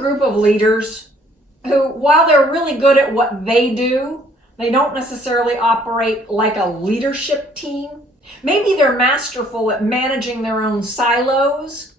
group of leaders who, while they're really good at what they do, they don't necessarily operate like a leadership team. Maybe they're masterful at managing their own silos,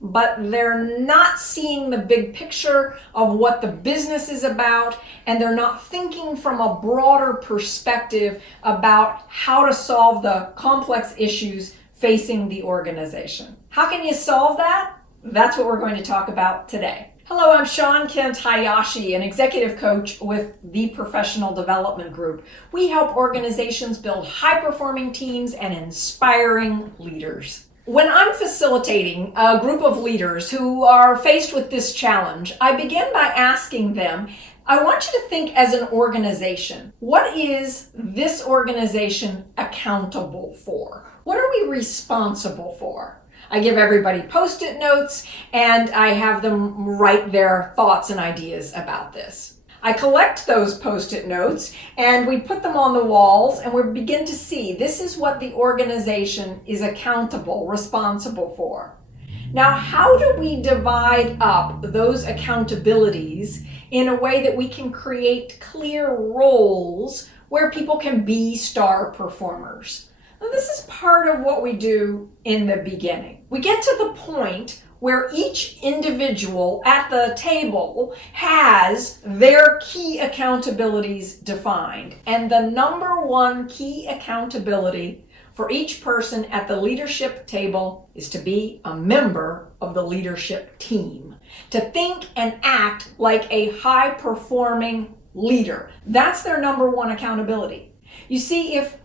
but they're not seeing the big picture of what the business is about, and they're not thinking from a broader perspective about how to solve the complex issues facing the organization. How can you solve that? That's what we're going to talk about today. Hello, I'm Shawn Kent Hayashi, an executive coach with the Professional Development Group. We help organizations build high-performing teams and inspiring leaders. When I'm facilitating a group of leaders who are faced with this challenge, I begin by asking them, I want you to think as an organization. What is this organization accountable for? What are we responsible for? I give everybody Post-it notes and I have them write their thoughts and ideas about this. I collect those Post-it notes and we put them on the walls and we begin to see this is what the organization is accountable, responsible for. Now, how do we divide up those accountabilities in a way that we can create clear roles where people can be star performers? Now, this is part of what we do in the beginning. We get to the point where each individual at the table has their key accountabilities defined. And the number one key accountability for each person at the leadership table is to be a member of the leadership team, to think and act like a high-performing leader. That's their number one accountability. You see, if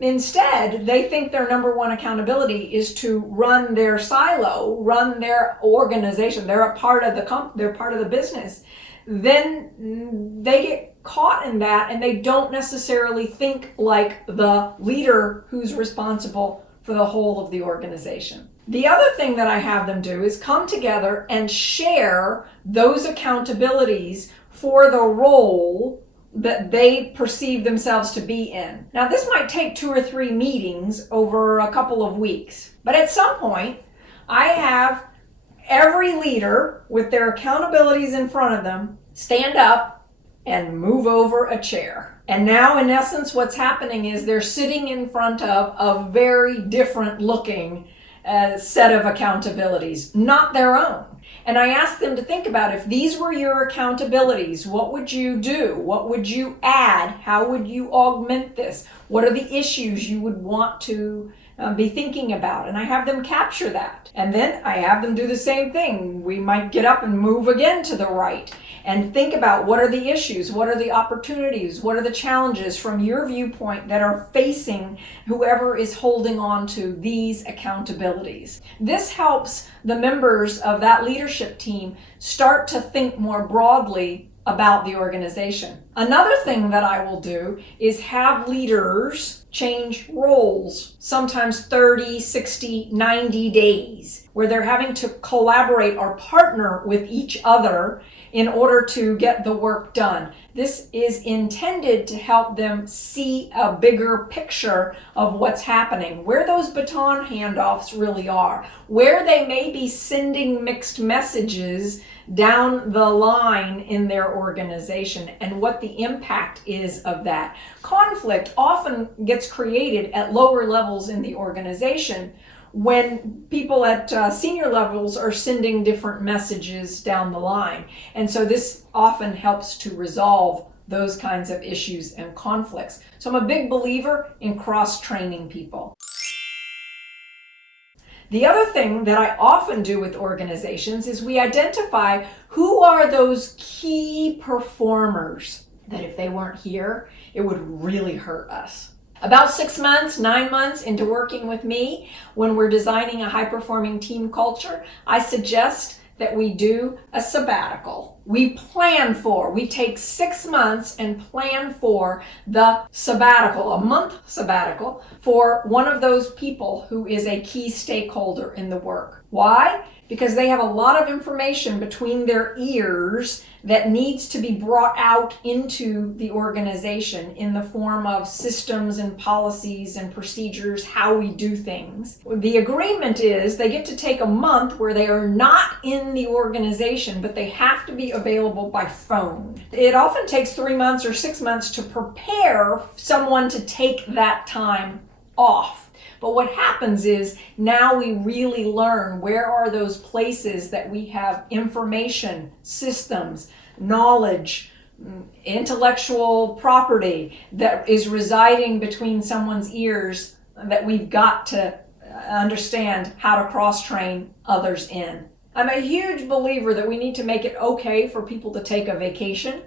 instead they think their number one accountability is to run their silo, run their organization, they're a part of they're part of the business, then they get caught in that and they don't necessarily think like the leader who's responsible for the whole of the organization. The other thing that I have them do is come together and share those accountabilities for the role that they perceive themselves to be in. Now, this might take 2 or 3 meetings over a couple of weeks, but at some point, I have every leader with their accountabilities in front of them stand up and move over a chair. And now, in essence, what's happening is they're sitting in front of a very different looking set of accountabilities, not their own. And I asked them to think about, if these were your accountabilities, what would you do? What would you add? How would you augment this? What are the issues you would want to be thinking about? And I have them capture that. And then I have them do the same thing. We might get up and move again to the right and think about, what are the issues? What are the opportunities? What are the challenges from your viewpoint that are facing whoever is holding on to these accountabilities? This helps the members of that leadership team start to think more broadly about the organization. Another thing that I will do is have leaders change roles, sometimes 30, 60, 90 days, where they're having to collaborate or partner with each other in order to get the work done. This is intended to help them see a bigger picture of what's happening, where those baton handoffs really are, where they may be sending mixed messages down the line in their organization, and what the impact is of that. Conflict often gets created at lower levels in the organization when people at senior levels are sending different messages down the line. And so this often helps to resolve those kinds of issues and conflicts. So I'm a big believer in cross-training people. The other thing that I often do with organizations is we identify who are those key performers that if they weren't here, it would really hurt us. About 6 months, 9 months into working with me, when we're designing a high-performing team culture, I suggest that we do a sabbatical. We take 6 months and plan for the sabbatical, a month sabbatical, for one of those people who is a key stakeholder in the work. Why? because they have a lot of information between their ears that needs to be brought out into the organization in the form of systems and policies and procedures, how we do things. The agreement is they get to take a month where they are not in the organization, but they have to be available by phone. It often takes 3 months or 6 months to prepare someone to take that time off. But what happens is now we really learn where are those places that we have information, systems, knowledge, intellectual property that is residing between someone's ears that we've got to understand how to cross-train others in. I'm a huge believer that we need to make it okay for people to take a vacation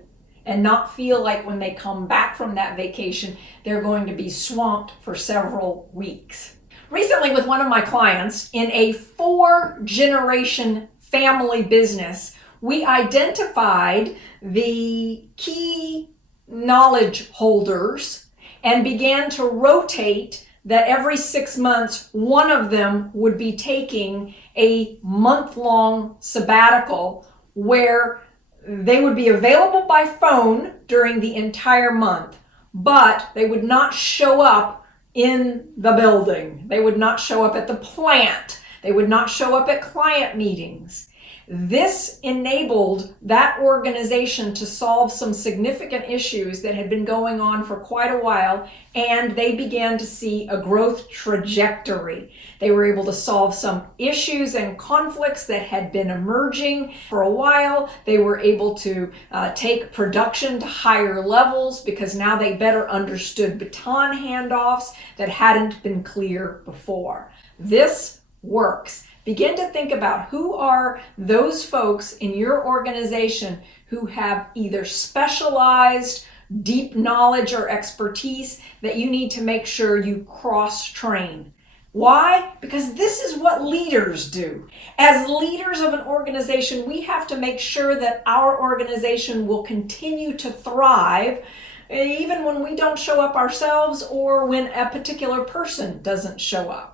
and not feel like when they come back from that vacation, they're going to be swamped for several weeks. Recently with one of my clients in a 4-generation family business, we identified the key knowledge holders and began to rotate that every 6 months, one of them would be taking a month-long sabbatical where they would be available by phone during the entire month, but they would not show up in the building. They would not show up at the plant. They would not show up at client meetings. This enabled that organization to solve some significant issues that had been going on for quite a while, and they began to see a growth trajectory. They were able to solve some issues and conflicts that had been emerging for a while. They were able to take production to higher levels because now they better understood baton handoffs that hadn't been clear before. This works. Begin to think about who are those folks in your organization who have either specialized, deep knowledge or expertise that you need to make sure you cross-train. Why? Because this is what leaders do. As leaders of an organization, we have to make sure that our organization will continue to thrive even when we don't show up ourselves or when a particular person doesn't show up.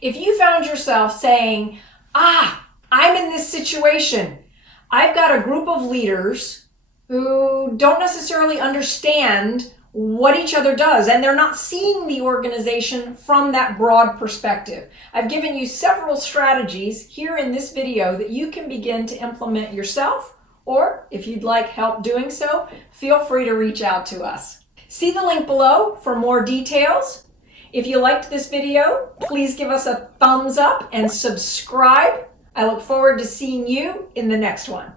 If you found yourself saying, I'm in this situation, I've got a group of leaders who don't necessarily understand what each other does, and they're not seeing the organization from that broad perspective. I've given you several strategies here in this video that you can begin to implement yourself, or if you'd like help doing so, feel free to reach out to us. See the link below for more details. If you liked this video, please give us a thumbs up and subscribe. I look forward to seeing you in the next one.